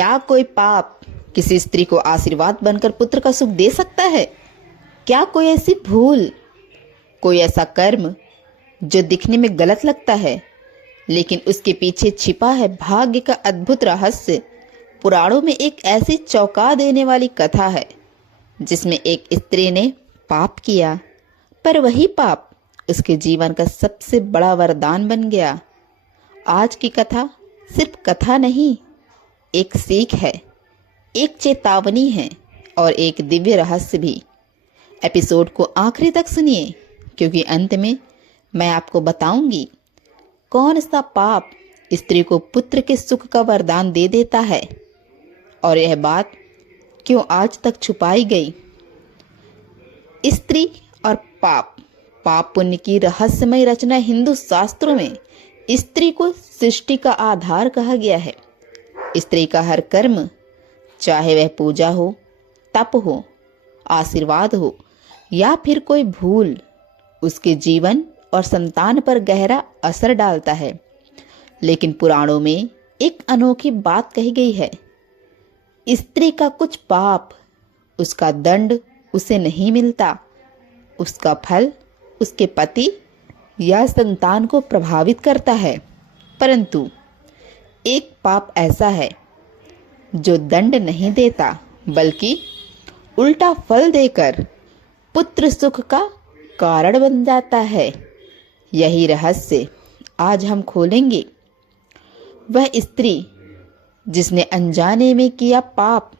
क्या कोई पाप किसी स्त्री को आशीर्वाद बनकर पुत्र का सुख दे सकता है? क्या कोई ऐसी भूल, कोई ऐसा कर्म जो दिखने में गलत लगता है लेकिन उसके पीछे छिपा है भाग्य का अद्भुत रहस्य? पुराणों में एक ऐसी चौंका देने वाली कथा है जिसमें एक स्त्री ने पाप किया, पर वही पाप उसके जीवन का सबसे बड़ा वरदान बन गया। आज की कथा सिर्फ कथा नहीं, एक सीख है, एक चेतावनी है और एक दिव्य रहस्य भी। एपिसोड को आखिरी तक सुनिए, क्योंकि अंत में मैं आपको बताऊंगी कौन सा पाप स्त्री को पुत्र के सुख का वरदान दे देता है और यह बात क्यों आज तक छुपाई गई। स्त्री और पाप पुण्य की रहस्यमय रचना। हिंदू शास्त्रों में स्त्री को सृष्टि का आधार कहा गया है। स्त्री का हर कर्म, चाहे वह पूजा हो, तप हो, आशीर्वाद हो या फिर कोई भूल, उसके जीवन और संतान पर गहरा असर डालता है। लेकिन पुराणों में एक अनोखी बात कही गई है। स्त्री का कुछ पाप, उसका दंड उसे नहीं मिलता, उसका फल उसके पति या संतान को प्रभावित करता है। परंतु एक पाप ऐसा है जो दंड नहीं देता, बल्कि उल्टा फल देकर पुत्र सुख का कारण बन जाता है। यही रहस्य आज हम खोलेंगे। वह स्त्री जिसने अनजाने में किया पाप।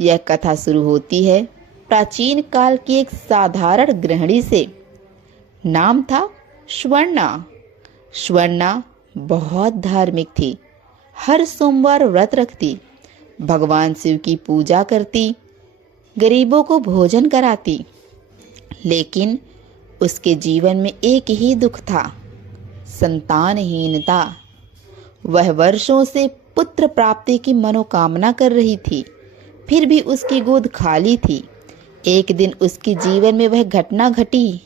यह कथा शुरू होती है प्राचीन काल की एक साधारण गृहिणी से। नाम था स्वर्णा। स्वर्णा बहुत धार्मिक थी। हर सोमवार व्रत रखती, भगवान शिव की पूजा करती, गरीबों को भोजन कराती। लेकिन उसके जीवन में एक ही दुख था, संतानहीनता। वह वर्षों से पुत्र प्राप्ति की मनोकामना कर रही थी, फिर भी उसकी गोद खाली थी। एक दिन उसके जीवन में वह घटना घटी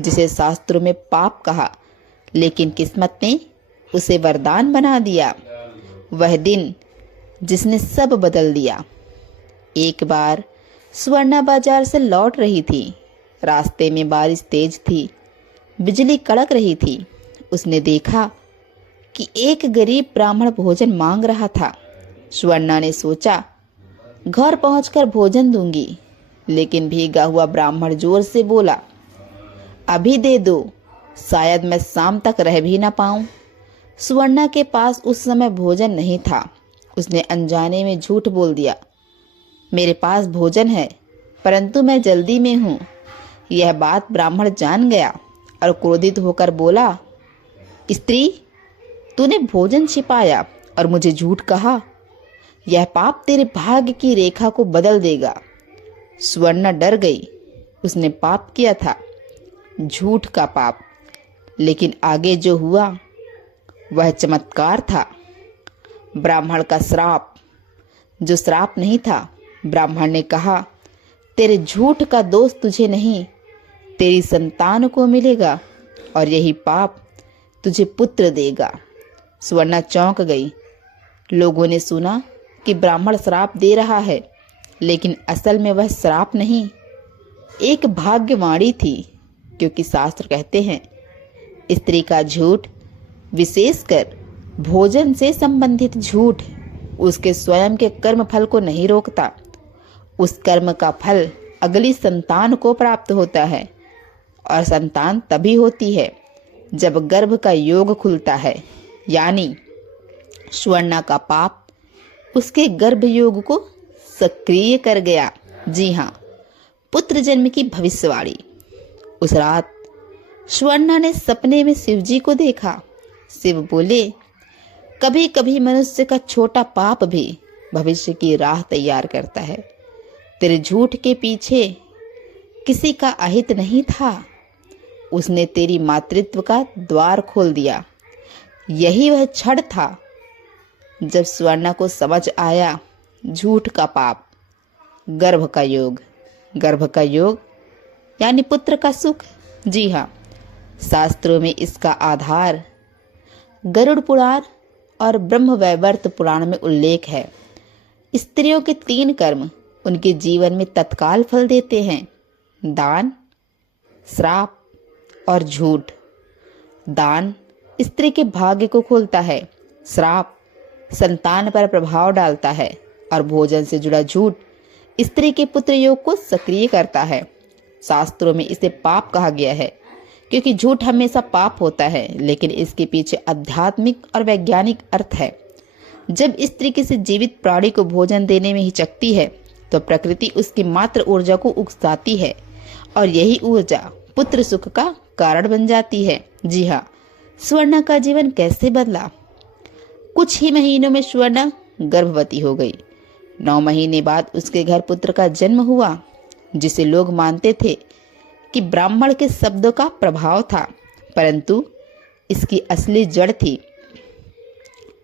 जिसे शास्त्रों में पाप कहा, लेकिन किस्मत ने उसे वरदान बना दिया। वह दिन जिसने सब बदल दिया। एक बार स्वर्णा बाजार से लौट रही थी। रास्ते में बारिश तेज थी, बिजली कड़क रही थी। उसने देखा कि एक गरीब ब्राह्मण भोजन मांग रहा था। स्वर्णा ने सोचा, घर पहुंचकर भोजन दूंगी। लेकिन भीगा हुआ ब्राह्मण जोर से बोला, अभी दे दो, शायद मैं शाम तक रह भी ना पाऊं। स्वर्णा के पास उस समय भोजन नहीं था। उसने अनजाने में झूठ बोल दिया, मेरे पास भोजन है, परंतु मैं जल्दी में हूँ। यह बात ब्राह्मण जान गया और क्रोधित होकर बोला, स्त्री, तूने भोजन छिपाया और मुझे झूठ कहा। यह पाप तेरे भाग्य की रेखा को बदल देगा। स्वर्णा डर गई। उसने पाप किया था, झूठ का पाप। लेकिन आगे जो हुआ वह चमत्कार था। ब्राह्मण का श्राप जो श्राप नहीं था। ब्राह्मण ने कहा, तेरे झूठ का दोष तुझे नहीं, तेरी संतान को मिलेगा और यही पाप तुझे पुत्र देगा। स्वर्णा चौंक गई। लोगों ने सुना कि ब्राह्मण श्राप दे रहा है, लेकिन असल में वह श्राप नहीं, एक भाग्यवाणी थी। क्योंकि शास्त्र कहते हैं, स्त्री का झूठ, विशेषकर भोजन से संबंधित झूठ, उसके स्वयं के कर्म फल को नहीं रोकता। उस कर्म का फल अगली संतान को प्राप्त होता है, और संतान तभी होती है जब गर्भ का योग खुलता है। यानी स्वर्णा का पाप उसके गर्भ योग को सक्रिय कर गया। जी हाँ, पुत्र जन्म की भविष्यवाणी। उस रात स्वर्णा ने सपने में शिवजी को देखा। शिव बोले, कभी कभी मनुष्य का छोटा पाप भी भविष्य की राह तैयार करता है। तेरे झूठ के पीछे किसी का अहित नहीं था, उसने तेरी मातृत्व का द्वार खोल दिया। यही वह क्षण था जब स्वर्णा को समझ आया, झूठ का पाप, गर्भ का योग। गर्भ का योग यानी पुत्र का सुख। जी हाँ, शास्त्रों में इसका आधार गरुड़ पुराण और ब्रह्मवैवर्त पुराण में उल्लेख है। स्त्रियों के 3 कर्म उनके जीवन में तत्काल फल देते हैं: दान, श्राप और झूठ। दान स्त्री के भाग्य को खोलता है, श्राप संतान पर प्रभाव डालता है और भोजन से जुड़ा झूठ स्त्री के पुत्र योग को सक्रिय करता है। शास्त्रों में इसे पाप कहा गया है क्योंकि झूठ हमेशा पाप होता है, लेकिन इसके पीछे आध्यात्मिक और वैज्ञानिक अर्थ है। जब स्त्री किसी जीवित प्राणी को भोजन देने में हिचकती है तो प्रकृति उसकी मात्र ऊर्जा को उकसाती है और यही ऊर्जा पुत्र सुख का कारण बन जाती है। जी हाँ, स्वर्णा का जीवन कैसे बदला? कुछ ही महीनों में स्वर्णा गर्भवती हो गई। 9 महीने बाद उसके घर पुत्र का जन्म हुआ, जिसे लोग मानते थे कि ब्राह्मण के शब्दों का प्रभाव था, परंतु इसकी असली जड़ थी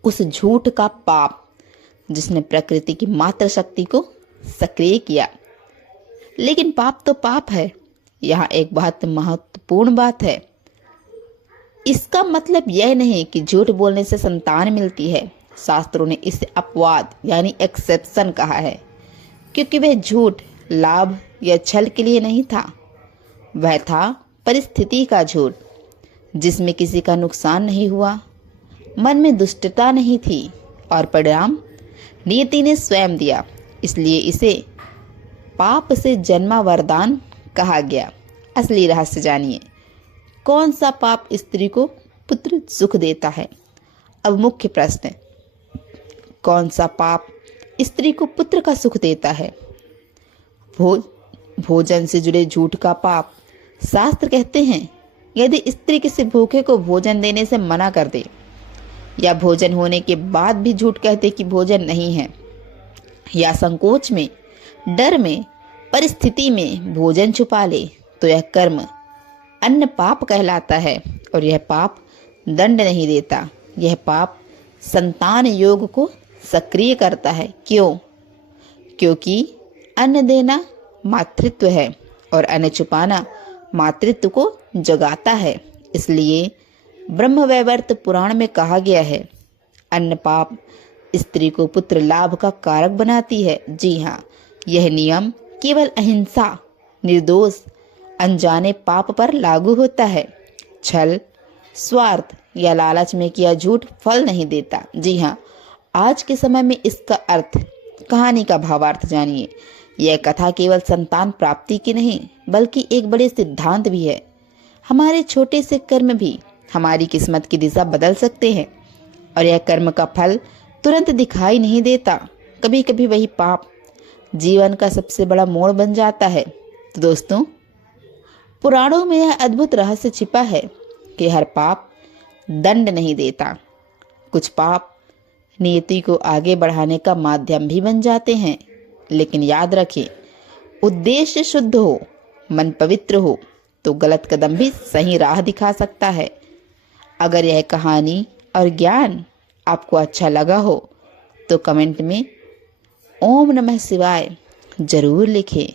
उस झूठ का पाप जिसने प्रकृति की मात्र शक्ति को सक्रिय किया। लेकिन पाप तो पाप है। यहाँ एक बहुत महत्वपूर्ण बात है। इसका मतलब यह नहीं कि झूठ बोलने से संतान मिलती है। शास्त्रों ने इसे अपवाद यानी एक्सेप्शन कहा है, क्योंकि वह झूठ लाभ या छल के लिए नहीं था। वह था परिस्थिति का झूठ, जिसमें किसी का नुकसान नहीं हुआ, मन में दुष्टता नहीं थी और परिणाम नियति ने स्वयं दिया। इसलिए इसे पाप से जन्मा वरदान कहा गया। असली रहस्य जानिए, कौन सा पाप स्त्री को पुत्र सुख देता है? अब मुख्य प्रश्न, कौन सा पाप स्त्री को पुत्र का सुख देता है? भोजन से जुड़े झूठ का पाप। शास्त्र कहते हैं यदि स्त्री किसी भूखे को भोजन देने से मना कर दे या भोजन होने के बाद भी झूठ कहते कि भोजन नहीं है, या संकोच में, डर में, परिस्थिति में भोजन छुपा ले, तो यह कर्म अन्न पाप कहलाता है और यह पाप दंड नहीं देता। यह पाप संतान योग को सक्रिय करता है। क्यों? क्योंकि अन्न देना मातृत्व है और अन्न छुपाना मातृत्व को जगाता है। इसलिए ब्रह्मवैवर्त पुराण में कहा गया है, अन्न पाप स्त्री को पुत्र लाभ का कारक बनाती है। जी हाँ, यह नियम केवल अहिंसा, निर्दोष, अनजाने पाप पर लागू होता है। छल, स्वार्थ या लालच में किया झूठ फल नहीं देता। जी हाँ, आज के समय में इसका अर्थ, कहानी का भावार्थ जानिए। यह कथा केवल संतान प्राप्ति की नहीं, बल्कि एक बड़े सिद्धांत भी है। हमारे छोटे से कर्म भी हमारी किस्मत की दिशा बदल सकते हैं और यह कर्म का फल तुरंत दिखाई नहीं देता। कभी कभी वही पाप जीवन का सबसे बड़ा मोड़ बन जाता है। तो दोस्तों, पुराणों में यह अद्भुत रहस्य छिपा है कि हर पाप दंड नहीं देता। कुछ पाप नियति को आगे बढ़ाने का माध्यम भी बन जाते हैं। लेकिन याद रखें, उद्देश्य शुद्ध हो, मन पवित्र हो, तो गलत कदम भी सही राह दिखा सकता है। अगर यह कहानी और ज्ञान आपको अच्छा लगा हो तो कमेंट में ओम नमः शिवाय जरूर लिखें।